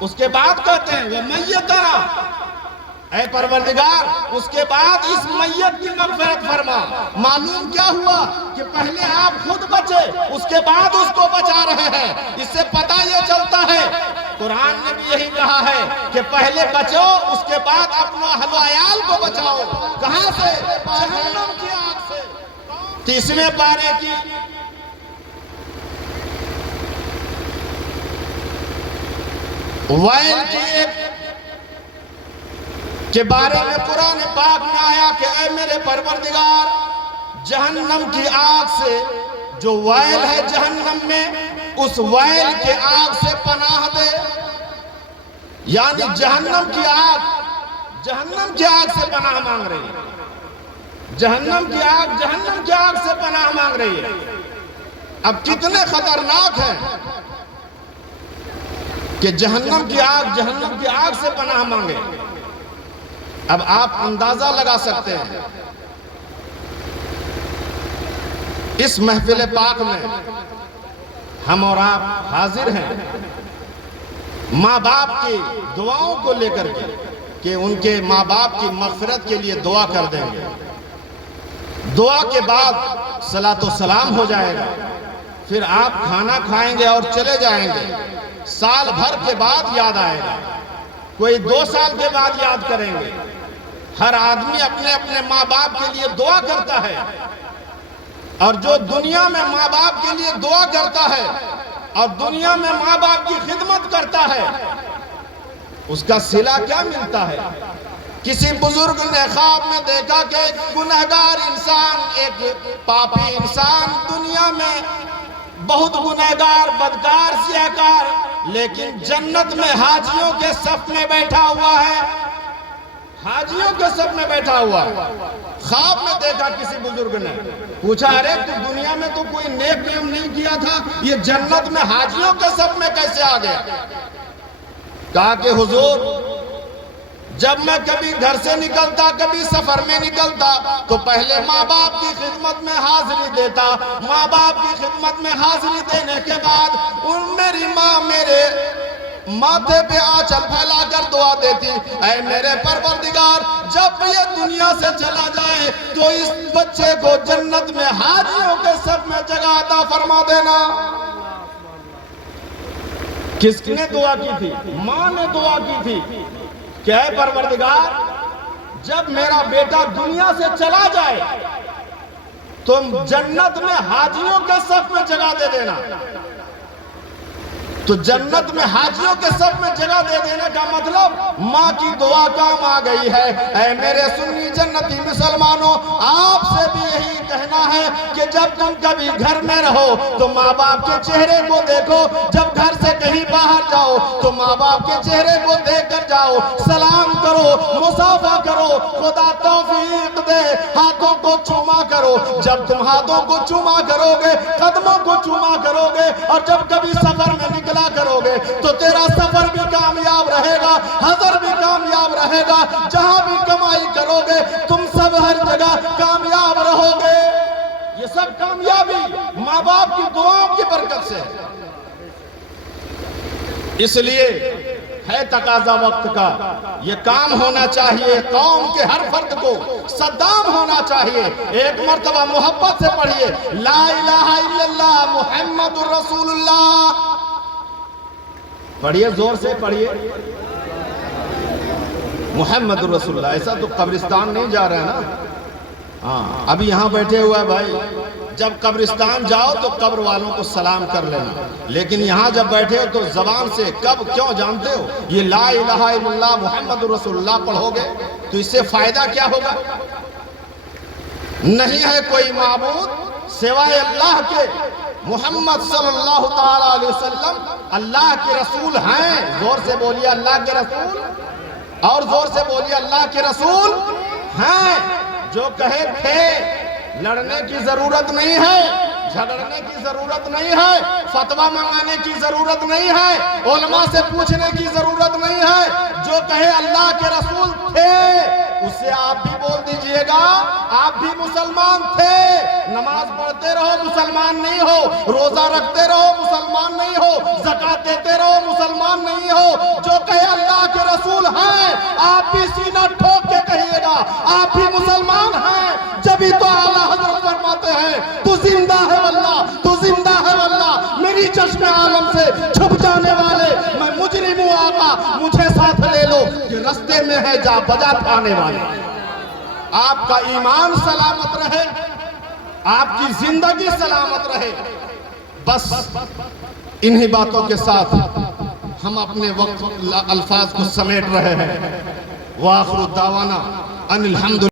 اس کے بعد کہتے ہیں وہ میتنا، اے پروردگار اس کے بعد اس میت کی مغفرت فرما۔ معلوم کیا ہوا کہ پہلے آپ خود بچے، اس کے بعد اس کو بچا رہے ہیں۔ اس سے پتہ یہ چلتا ہے، قرآن نے بھی یہی کہا ہے کہ پہلے بچو، اس کے بعد اپنا اہل و عیال کو بچاؤ۔ کہاں سے؟ جہنم کی آگ سے۔ 30ویں پارے کی ویل کی ایک کے بارے میں قرآن پاک میں آیا کہ اے میرے پروردگار جہنم کی آگ سے، جو ویل ہے جہنم میں، اس ویل کے آگ سے پناہ دے۔ یعنی جہنم کی آگ سے پناہ مانگ رہی ہے، جہنم کی آگ سے پناہ مانگ رہی ہے۔ اب کتنے خطرناک ہے کہ جہنم کی آگ سے پناہ مانگے۔ اب آپ اندازہ لگا سکتے ہیں اس محفل پاک میں ہم اور آپ حاضر ہیں ماں باپ کی دعاؤں کو لے کر کے کہ ان کے ماں باپ کی مغفرت کے لیے دعا کر دیں گے۔ دعا کے بعد صلاۃ و سلام ہو جائے گا، پھر آپ کھانا کھائیں گے اور چلے جائیں گے۔ سال بھر کے بعد یاد آئے گا، کوئی 2 سال کے بعد یاد کریں گے۔ ہر آدمی اپنے اپنے ماں باپ کے لیے دعا کرتا ہے، اور جو دنیا میں ماں باپ کے لیے دعا کرتا ہے اور دنیا میں ماں باپ کی خدمت کرتا ہے، اس کا صلہ کیا ملتا ہے؟ کسی بزرگ نے خواب میں دیکھا کہ ایک گنہگار انسان، ایک پاپی انسان دنیا میں بہت گنہگار، بدکار، سیاہکار، لیکن جنت میں حاجیوں کے صف میں بیٹھا ہوا ہے، حاجیوں کے صف میں بیٹھا ہوا ہے۔ خواب میں دیکھا کسی بزرگ نے، پوچھا ارے تو دنیا میں تو کوئی نیک کام نہیں کیا تھا، یہ جنت میں حاجیوں کے صف میں کیسے آ گیا؟ کہا کہ حضور جب میں کبھی گھر سے نکلتا، کبھی سفر میں نکلتا تو پہلے ماں باپ کی خدمت میں حاضری دیتا، ماں باپ کی خدمت میں حاضری دینے کے بعد میری ماں میرے ماتھے پہ آنچل پھیلا کر دعا دیتی، اے میرے پروردگار جب یہ دنیا سے چلا جائے تو اس بچے کو جنت میں حاجیوں کے صف میں جگہ عطا فرما دینا۔ کس نے دعا کی تھی؟ ماں نے دعا کی تھی کہ اے پروردگار جب میرا بیٹا دنیا سے چلا جائے تم جنت میں حاجیوں کے صف میں جگہ دے دینا۔ تو جنت میں حاجیوں کے صف میں جگہ دے دینے کا مطلب ماں کی دعا کام آ گئی ہے۔ اے میرے سنی جنتی مسلمانوں، آپ سے بھی یہی کہنا ہے کہ جب تم کبھی گھر میں رہو تو ماں باپ کے چہرے کو دیکھو، جب گھر سے کہیں باہر جاؤ تو ماں باپ کے چہرے کو دیکھ کر جاؤ، سلام کرو، مصافحہ کرو، خدا توفیق دے ہاتھوں کو چوما کرو۔ جب تم ہاتھوں کو چوما کرو گے، قدموں کو چوما کرو گے، اور جب کبھی سفر میں نکلا کرو گے تو تیرا سفر بھی کامیاب رہے گا، حضر بھی کامیاب رہے گا، جہاں بھی کمائی کرو گے تم سب ہر جگہ کامیاب رہو گے۔ یہ سب کامیابی ماں باپ کی دعاؤں کی برکت سے۔ اس لیے ہے تقاضا وقت کا، یہ کام ہونا چاہیے قوم کے ہر فرد کو، صدام ہونا چاہیے۔ ایک مرتبہ محبت سے پڑھیے لا الہ الا اللہ محمد الرسول اللہ، پڑھیے زور سے پڑھیے محمد الرسول اللہ۔ ایسا تو قبرستان نہیں جا رہے ہیں نا، ہاں ابھی یہاں بیٹھے ہوا ہے بھائی، جب قبرستان جاؤ تو قبر والوں کو سلام کر لینا، لیکن یہاں جب بیٹھے ہو تو زبان سے کب کیوں جانتے ہو؟ یہ لا الہ الا اللہ محمد الرسول اللہ پڑھو گے تو اس سے فائدہ کیا ہوگا؟ نہیں ہے کوئی معبود سوائے اللہ کے، محمد صلی اللہ تعالیٰ علیہ وسلم اللہ کے رسول ہیں۔ زور سے بولیے اللہ کے رسول، اور زور سے بولیے اللہ کے رسول ہیں۔ جو کہے تھے، لڑنے کی ضرورت نہیں ہے، جھگڑنے کی ضرورت نہیں ہے، فتویٰ منگانے کی ضرورت نہیں ہے، علماء سے پوچھنے کی ضرورت نہیں ہے۔ جو کہے اللہ کے رسول تھے اسے آپ بھی بول دیجئے گا آپ بھی مسلمان تھے، نماز پڑھتے رہو مسلمان نہیں ہو، روزہ رکھتے رہو مسلمان نہیں ہو، زکوٰۃ دیتے رہو مسلمان نہیں ہو، جو کہے اللہ کے رسول ہیں آپ بھی سینہ ٹھوک کے کہیے گا آپ بھی مسلمان ہیں، جبھی تو اعلیٰ حضرت فرماتے ہیں تو زندہ ہے واللہ، تو زندہ ہے واللہ، میری چشم عالم سے چھپ جانے والے میں مجرم ہوں آقا، مجھے ساتھ لے لو کہ رستے میں ہے جا بجا پانے والے۔ آپ کا ایمان سلامت رہے، آپ کی زندگی سلامت رہے، بس انہی باتوں کے ساتھ ہم اپنے وقت الفاظ کو سمیٹ رہے ہیں۔ وآخر دعوانا ان الحمد